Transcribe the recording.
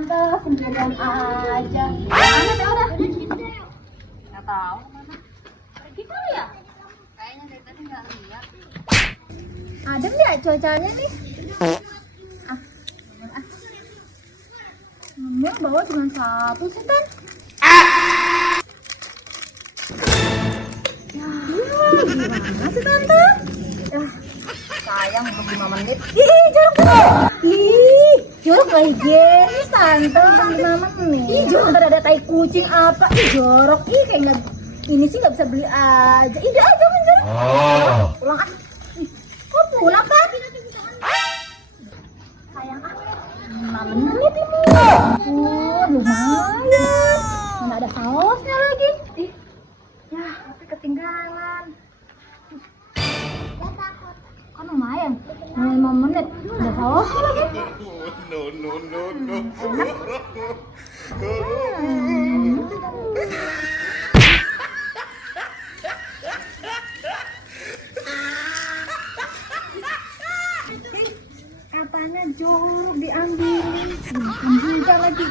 tante sendirian aja. Mana teh udah? Nggak tahu mana. Pergi kali ya? Kayaknya dari tadi nggak lihat. Adem nggak cuacanya nih? Emang bawa cuma satu sih, Tan? Ya, gimana sih, Tante? Sayang belum 5 menit. Ih, jorok banget. Ih, jorok gak higienis, Tante. Belum 5 menit. Ih, jorok ntar ada tai kucing apa. Ih, jorok. Ih, kayak nggak... Ini sih nggak bisa beli aja. Ih, jangan jorok. Pulang ah. Ih, kok pulang, Kak? Sayang ah. 5 menit ini. Lumayan. Mana ada sausnya lagi. Ih, ya, tapi ketinggalan. Kan lumayan. 5 menit. Ada sausnya lagi. No. Katanya jorok diambil. Juga lagi.